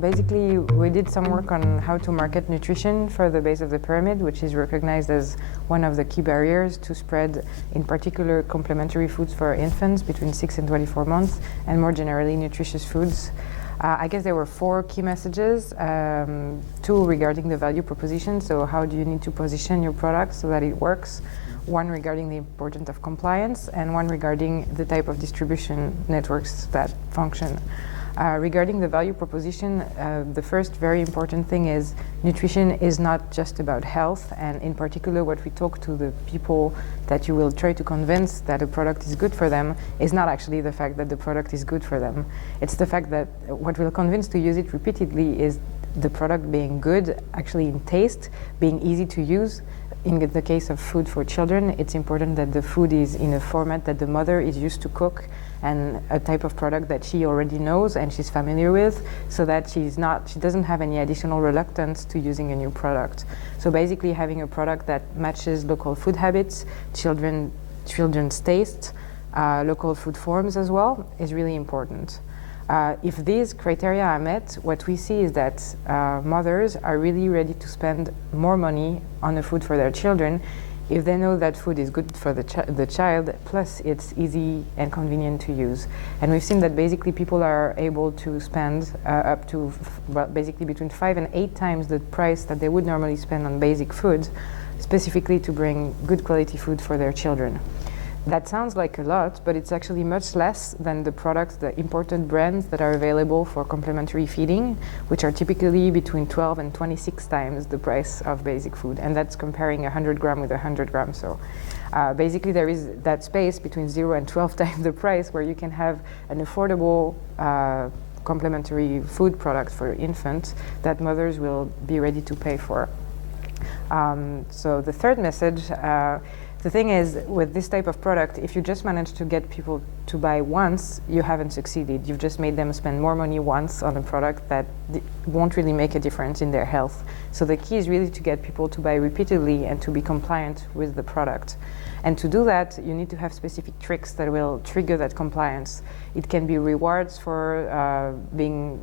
Basically, we did some work on how to market nutrition for the base of the pyramid, which is recognized as one of the key barriers to spread, in particular, complementary foods for infants between 6 and 24 months, and more generally, nutritious foods. I guess there were 4 key messages, 2 regarding the value proposition, so how do you need to position your product so that it works, 1 regarding the importance of compliance, and 1 regarding the type of distribution networks that function. Regarding the value proposition, the first very important thing is nutrition is not just about health, and in particular what we talk to the people that you will try to convince that a product is good for them is not actually the fact that the product is good for them. It's the fact that what will convince to use it repeatedly is the product being good, actually in taste, being easy to use. In the case of food for children, it's important that the food is in a format that the mother is used to cook, and a type of product that she already knows and she's familiar with, so that she doesn't have any additional reluctance to using a new product. So basically having a product that matches local food habits, children's tastes, local food forms as well, is really important. If these criteria are met, what we see is that mothers are really ready to spend more money on the food for their children if they know that food is good for the child, plus it's easy and convenient to use. And we've seen that basically people are able to spend up to basically between 5 and 8 times the price that they would normally spend on basic foods, specifically to bring good quality food for their children. That sounds like a lot, but it's actually much less than the products, the imported brands that are available for complementary feeding, which are typically between 12 and 26 times the price of basic food. And that's comparing 100 gram with 100 grams. So basically there is that space between 0 and 12 times the price where you can have an affordable complementary food product for infants that mothers will be ready to pay for. So the third message, the thing is, with this type of product, if you just manage to get people to buy once, you haven't succeeded. You've just made them spend more money once on a product that won't really make a difference in their health. So the key is really to get people to buy repeatedly and to be compliant with the product. And to do that, you need to have specific tricks that will trigger that compliance. It can be rewards for buying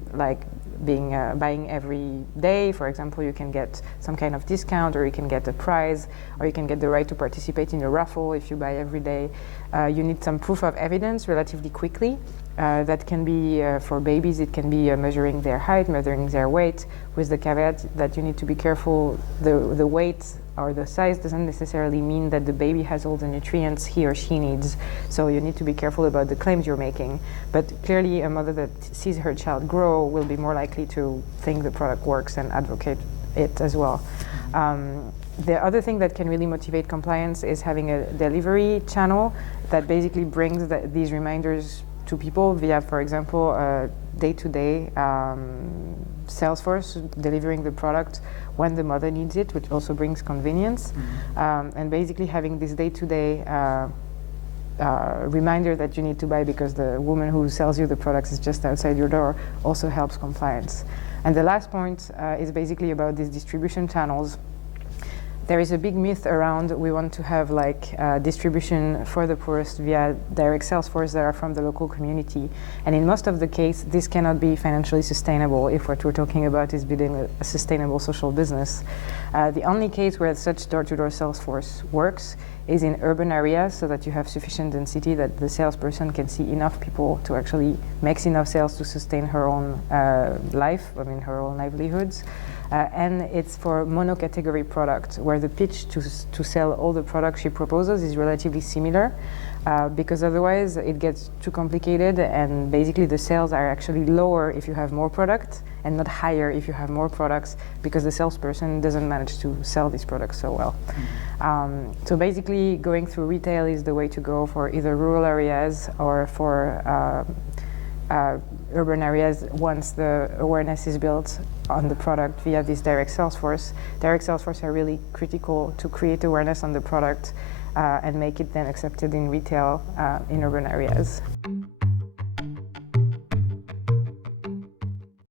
every day. For example, you can get some kind of discount, or you can get a prize, or you can get the right to participate in a raffle if you buy every day. You need some proof of evidence relatively quickly. That can be, for babies, it can be measuring their height, measuring their weight, with the caveat that you need to be careful. The weight or the size doesn't necessarily mean that the baby has all the nutrients he or she needs. So you need to be careful about the claims you're making. But clearly a mother that sees her child grow will be more likely to think the product works and advocate it as well. The other thing that can really motivate compliance is having a delivery channel that basically brings these reminders to people via, for example, day-to-day sales force delivering the product when the mother needs it, which also brings convenience. And basically having this day-to-day reminder that you need to buy because the woman who sells you the products is just outside your door also helps compliance. And the last point is basically about these distribution channels. There is a big myth around we want to have distribution for the poorest via direct sales force that are from the local community. And in most of the case, this cannot be financially sustainable if what we're talking about is building a sustainable social business. The only case where such door-to-door sales force works is in urban areas, so that you have sufficient density that the salesperson can see enough people to actually make enough sales to sustain her own her own livelihoods. And it's for monocategory product, where the pitch to sell all the products she proposes is relatively similar, because otherwise it gets too complicated, and basically the sales are actually lower if you have more product and not higher if you have more products, because the salesperson doesn't manage to sell these products so well. So basically going through retail is the way to go for either rural areas or for urban areas once the awareness is built on the product via this direct sales force. Direct sales force are really critical to create awareness on the product and make it then accepted in retail in urban areas.